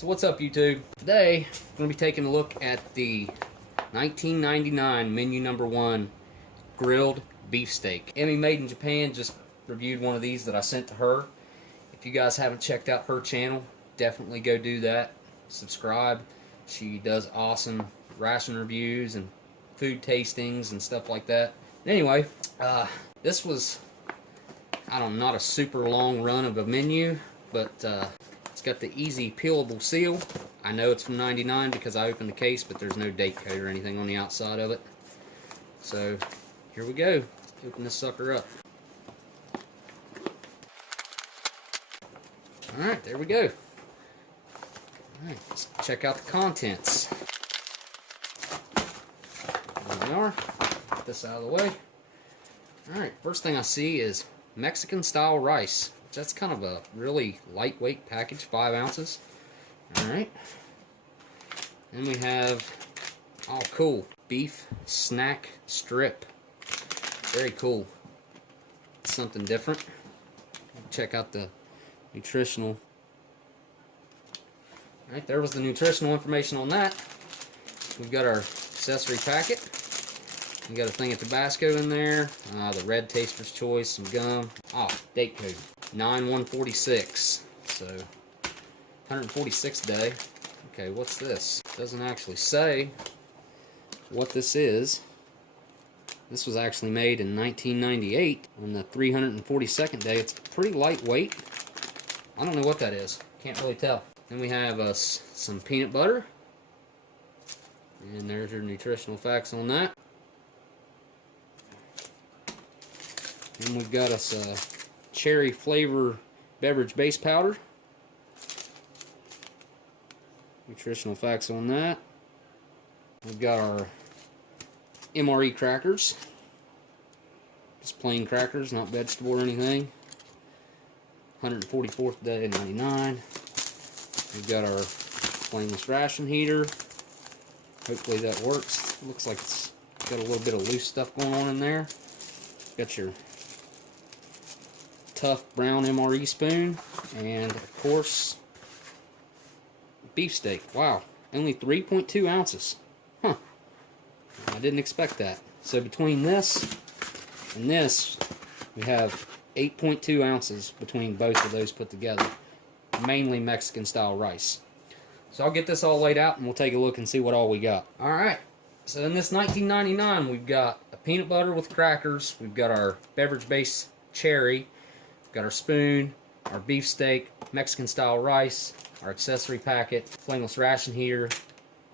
So what's up, YouTube? Today, I'm going to be taking a look at the 1999 menu number 1 grilled beefsteak. Emmy Made in Japan just reviewed one of these that I sent to her. If you guys haven't checked out her channel, definitely go do that. Subscribe. She does awesome ration reviews and food tastings and stuff like that. Anyway, this was, not a super long run of a menu, but it's got the easy peelable seal. I know it's from '99 because I opened the case, but there's no date code or anything on the outside of it. So here we go. Open this sucker up. Alright, there we go. Alright, let's check out the contents. There we are. Get this out of the way. Alright, first thing I see is Mexican style rice. That's kind of a really lightweight package, 5 ounces. Alright. Then we have, oh cool, beef snack strip. Very cool. Something different. Check out the nutritional. Alright, there was the nutritional information on that. We've got our accessory packet. We got a thing of Tabasco in there, the red Taster's Choice, some gum. Date code 9/146. So 146th day. Okay, what's this? Doesn't actually say what this is. This was actually made in 1998 on the 342nd day. It's pretty lightweight. I don't know what that is. Can't really tell. Then we have some peanut butter. And there's your nutritional facts on that. And we've got us a cherry flavor beverage base powder. Nutritional facts on that. We've got our MRE crackers. Just plain crackers, not vegetable or anything. 144th day of 99. We've got our flameless ration heater. Hopefully that works. Looks like it's got a little bit of loose stuff going on in there. Got your tough brown MRE spoon, and of course beefsteak. Wow, only 3.2 ounces. Huh, I didn't expect that. So between this and this, we have 8.2 ounces between both of those put together. Mainly Mexican style rice. So I'll get this all laid out and we'll take a look and see what all we got. Alright, so in this 1999 we've got a peanut butter with crackers, we've got our beverage base cherry, we've got our spoon, our beefsteak, Mexican style rice, our accessory packet, flameless ration heater,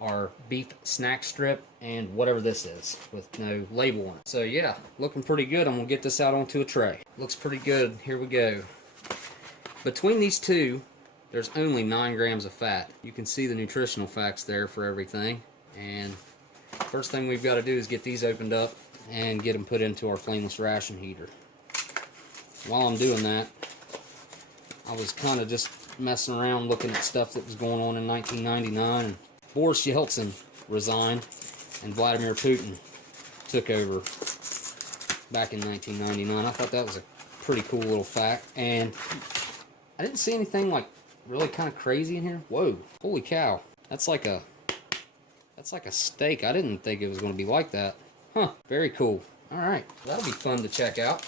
our beef snack strip, and whatever this is with no label on it. So yeah, looking pretty good. I'm going to get this out onto a tray. Looks pretty good. Here we go. Between these two, there's only 9 grams of fat. You can see the nutritional facts there for everything. And first thing we've got to do is get these opened up and get them put into our flameless ration heater. While I'm doing that, I was kind of just messing around looking at stuff that was going on in 1999. And Boris Yeltsin resigned and Vladimir Putin took over back in 1999. I thought that was a pretty cool little fact. And I didn't see anything like really kind of crazy in here. Whoa, holy cow. That's like a steak. I didn't think it was going to be like that. Huh, very cool. Alright, that'll be fun to check out.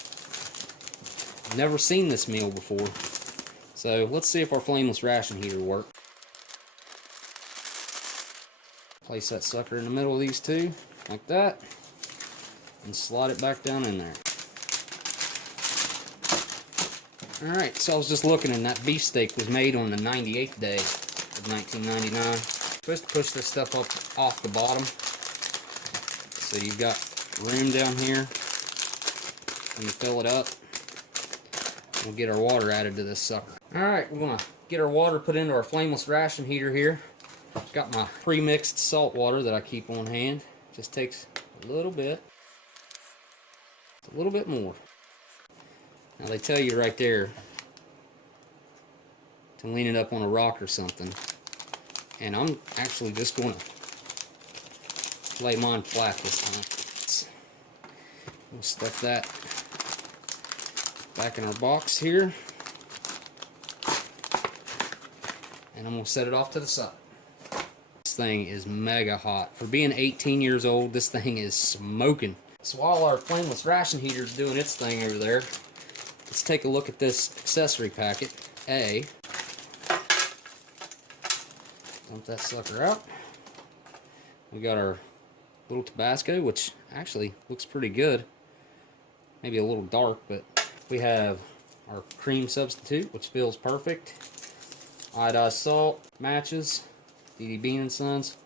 Never seen this meal before. So let's see if our flameless ration heater works. Place that sucker in the middle of these two, like that, and slide it back down in there. Alright, so I was just looking, and that beefsteak was made on the 98th day of 1999. Supposed to push this stuff up off the bottom. So you've got room down here. When you fill it up, we'll get our water added to this sucker. Alright, we're going to get our water put into our flameless ration heater here. Got my pre-mixed salt water that I keep on hand. Just takes a little bit. A little bit more. Now they tell you right there to lean it up on a rock or something. And I'm actually just going to lay mine flat this time. We'll stuff that back in our box here. and I'm going to set it off to the side. This thing is mega hot. For being 18 years old, this thing is smoking. So while our flameless ration heater is doing its thing over there, let's take a look at this accessory packet. Dump that sucker out. We got our little Tabasco, which actually looks pretty good. Maybe a little dark, but we have our cream substitute, which feels perfect. Iodized salt, matches, DD Bean & Sons.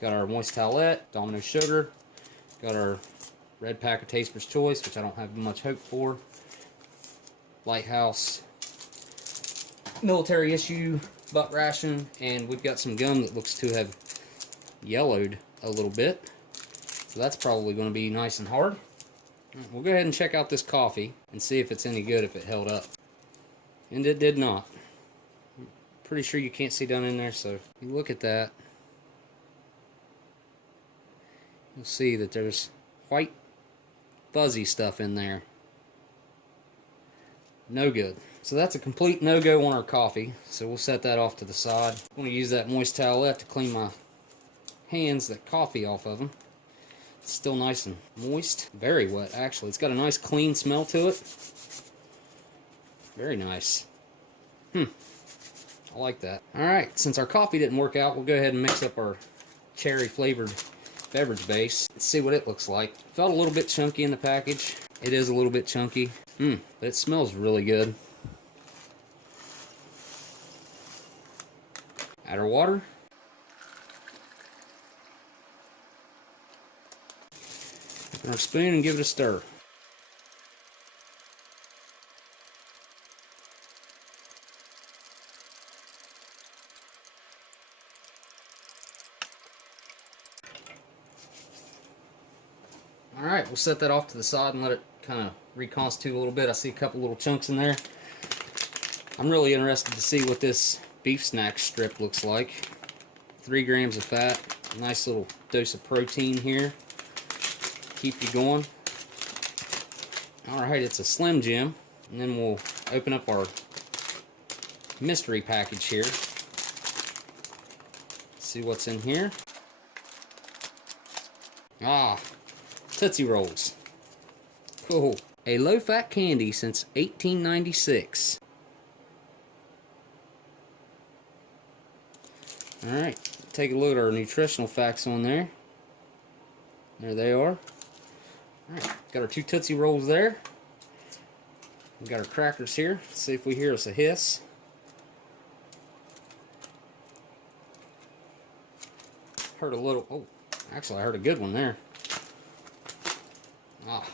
Got our moist towelette, Domino sugar. Got our red pack of Taster's Choice, which I don't have much hope for. Lighthouse military issue butt ration, and we've got some gum that looks to have yellowed a little bit. So that's probably going to be nice and hard. We'll go ahead and check out this coffee and see if it's any good, if it held up. And it did not. Pretty sure you can't see down in there, so you look at that. You'll see that there's white fuzzy stuff in there. No good. So that's a complete no-go on our coffee, so we'll set that off to the side. I'm going to use that moist towelette to clean my hands, that coffee off of them. It's still nice and moist. Very wet, actually. It's got a nice clean smell to it. Very nice. I like that. Alright, since our coffee didn't work out, we'll go ahead and mix up our cherry-flavored beverage base. Let's see what it looks like. Felt a little bit chunky in the package. It is a little bit chunky. But it smells really good. Add our water. Open our spoon and give it a stir. Alright, we'll set that off to the side and let it kind of reconstitute a little bit. I see a couple little chunks in there. I'm really interested to see what this beef snack strip looks like. 3 grams of fat, a nice little dose of protein here. Keep you going. Alright, it's a Slim Jim. And then we'll open up our mystery package here. See what's in here. Ah, Tootsie Rolls. Cool. A low-fat candy since 1896. Alright, take a look at our nutritional facts on there. There they are. Alright, got our 2 Tootsie Rolls there. We got our crackers here. Let's see if we hear us a hiss. Heard a little, oh, actually I heard a good one there. Ah,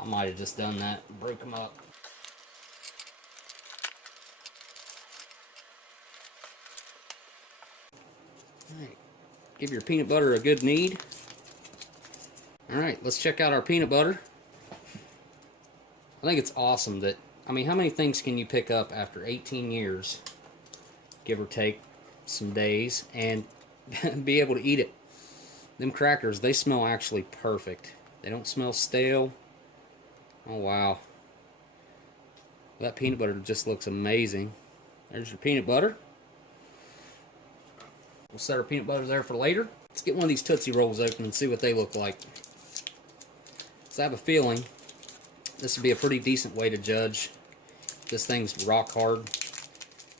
I might have just done that, broke them up. Alright, give your peanut butter a good knead. Alright, let's check out our peanut butter. I think it's awesome that, I mean, how many things can you pick up after 18 years, give or take some days, and be able to eat it? Them crackers, they smell actually perfect. They don't smell stale. Oh wow. That peanut butter just looks amazing. There's your peanut butter. We'll set our peanut butter there for later. Let's get one of these Tootsie Rolls open and see what they look like. So I have a feeling this would be a pretty decent way to judge if this thing's rock hard,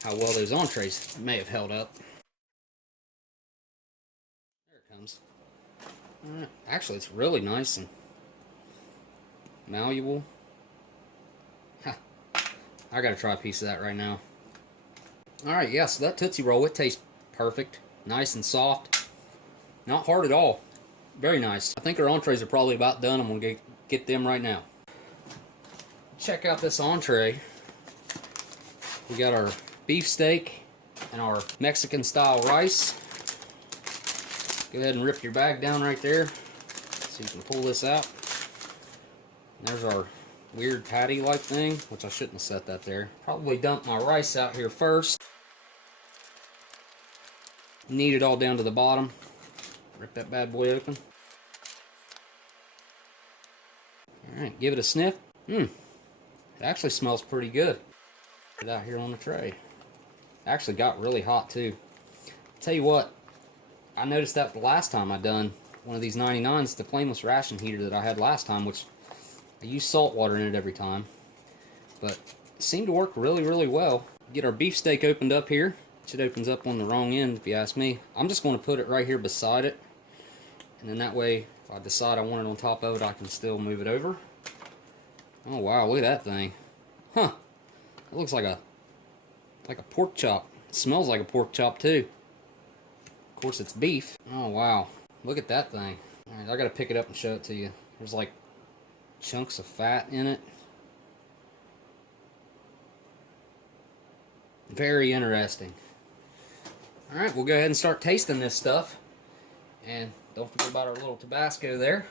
how well those entrees may have held up. There it comes. Actually, it's really nice and malleable. Ha. I gotta try a piece of that right now. Alright, yeah, so that Tootsie Roll, it tastes perfect. Nice and soft. Not hard at all. Very nice. I think our entrees are probably about done. I'm gonna get them right now. Check out this entree. We got our beefsteak and our Mexican style rice. Go ahead and rip your bag down right there so you can pull this out. And there's our weird patty like thing, which I shouldn't have set that there. Probably dump my rice out here first. Knead it all down to the bottom. Rip that bad boy open. Alright, give it a sniff. It actually smells pretty good. Put it out here on the tray. Actually got really hot too. Tell you what, I noticed that the last time I done one of these 99s, the flameless ration heater that I had last time, which I use salt water in it every time, but it seemed to work really well. Get our beefsteak opened up here, which it opens up on the wrong end if you ask me. I'm just going to put it right here beside it, and then that way if I decide I want it on top of it, I can still move it over. Oh wow, look at that thing. Huh, it looks like a pork chop. It smells like a pork chop too. Of course it's beef. Oh wow, look at that thing. Alright, I gotta pick it up and show it to you. There's like chunks of fat in it. Very interesting. Alright, we'll go ahead and start tasting this stuff. And don't forget about our little Tabasco there.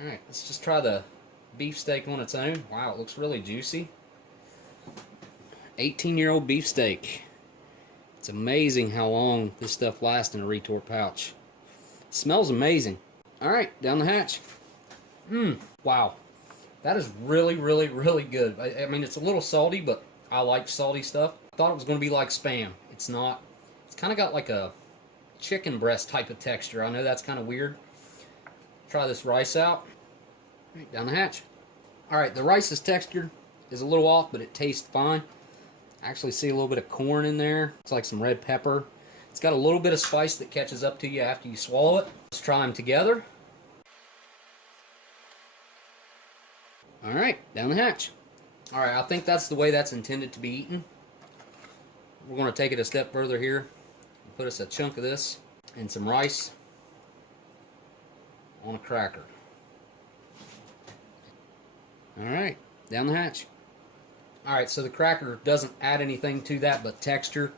Alright, let's just try the beefsteak on its own. Wow, it looks really juicy. 18-year-old beefsteak. It's amazing how long this stuff lasts in a retort pouch. It smells amazing. Alright, down the hatch. Wow. That is really good. I mean, it's a little salty, but I like salty stuff. I thought it was going to be like Spam. It's not. It's kind of got like a chicken breast type of texture. I know that's kind of weird. Try this rice out. Right, down the hatch. Alright, the rice's texture is a little off, but it tastes fine. I actually see a little bit of corn in there. It's like some red pepper. It's got a little bit of spice that catches up to you after you swallow it. Let's try them together. Alright, down the hatch. Alright, I think that's the way that's intended to be eaten. We're going to take it a step further here. Put us a chunk of this and some rice on a cracker. Alright, down the hatch. Alright, so the cracker doesn't add anything to that but texture.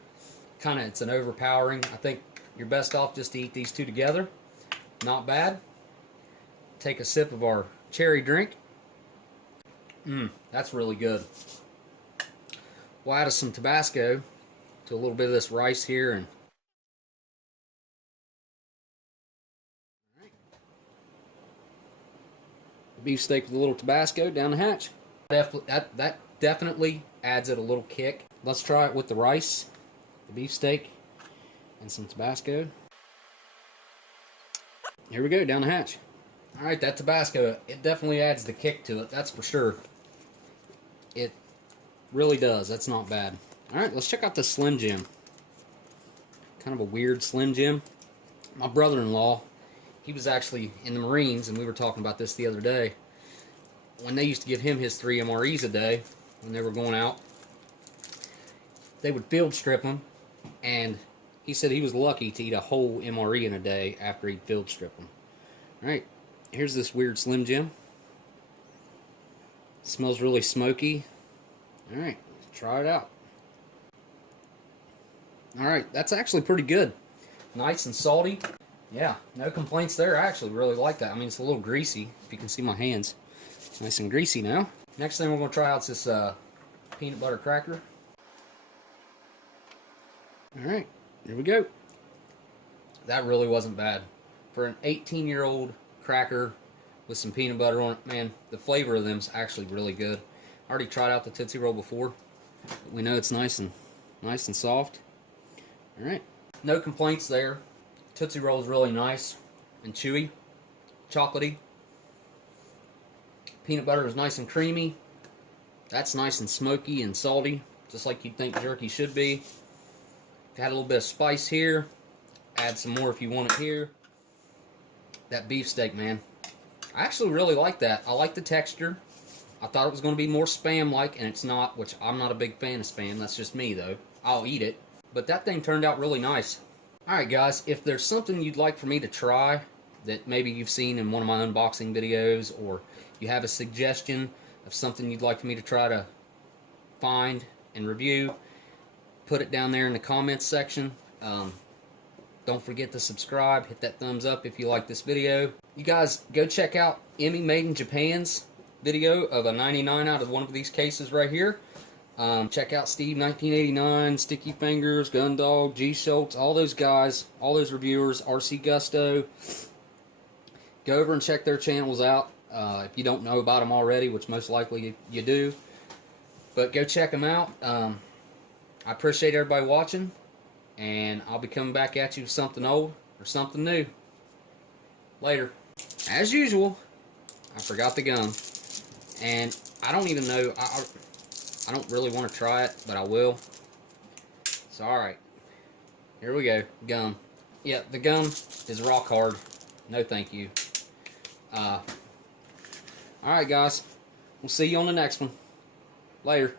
It's an overpowering. I think you're best off just to eat these two together. Not bad. Take a sip of our cherry drink. That's really good. We'll add some Tabasco to a little bit of this rice here, and beefsteak with a little Tabasco down the hatch. That definitely adds it a little kick. Let's try it with the rice, the beefsteak, and some Tabasco. Here we go, down the hatch. Alright, that Tabasco, it definitely adds the kick to it, that's for sure. It really does, that's not bad. Alright, let's check out this Slim Jim. Kind of a weird Slim Jim. My brother-in-law, he was actually in the Marines, and we were talking about this the other day. When they used to give him his 3 MREs a day, when they were going out, they would field strip them, and he said he was lucky to eat a whole MRE in a day after he'd field strip them. Alright, here's this weird Slim Jim. Smells really smoky. Alright, let's try it out. Alright, that's actually pretty good. Nice and salty. Yeah, no complaints there. I actually really like that. I mean, it's a little greasy, if you can see my hands. It's nice and greasy now. Next thing we're going to try out is this peanut butter cracker. Alright, here we go. That really wasn't bad. For an 18-year-old cracker with some peanut butter on it, man, the flavor of them is actually really good. I already tried out the Tootsie Roll before. We know it's nice and soft. Alright, no complaints there. Tootsie Roll is really nice and chewy, chocolatey. Peanut butter is nice and creamy. That's nice and smoky and salty, just like you'd think jerky should be. Got a little bit of spice here. Add some more if you want it here. That beefsteak, man. I actually really like that. I like the texture. I thought it was going to be more Spam-like, and it's not, which I'm not a big fan of Spam. That's just me, though. I'll eat it. But that thing turned out really nice. Alright, guys, if there's something you'd like for me to try that maybe you've seen in one of my unboxing videos, or you have a suggestion of something you'd like for me to try to find and review, put it down there in the comments section. Don't forget to subscribe, hit that thumbs up if you like this video. You guys go check out Emmy Made in Japan's video of a 99 out of one of these cases right here. Check out Steve 1989, Sticky Fingers, Gundog, G Schultz, all those guys, all those reviewers, RC Gusto. Go over and check their channels out if you don't know about them already, which most likely you do. But go check them out. I appreciate everybody watching, and I'll be coming back at you with something old or something new. Later. As usual, I forgot the gum. And I don't even know, I don't really want to try it, but I will. So, alright. Here we go. Gum. Yeah, the gum is rock hard. No thank you. Alright guys. We'll see you on the next one. Later.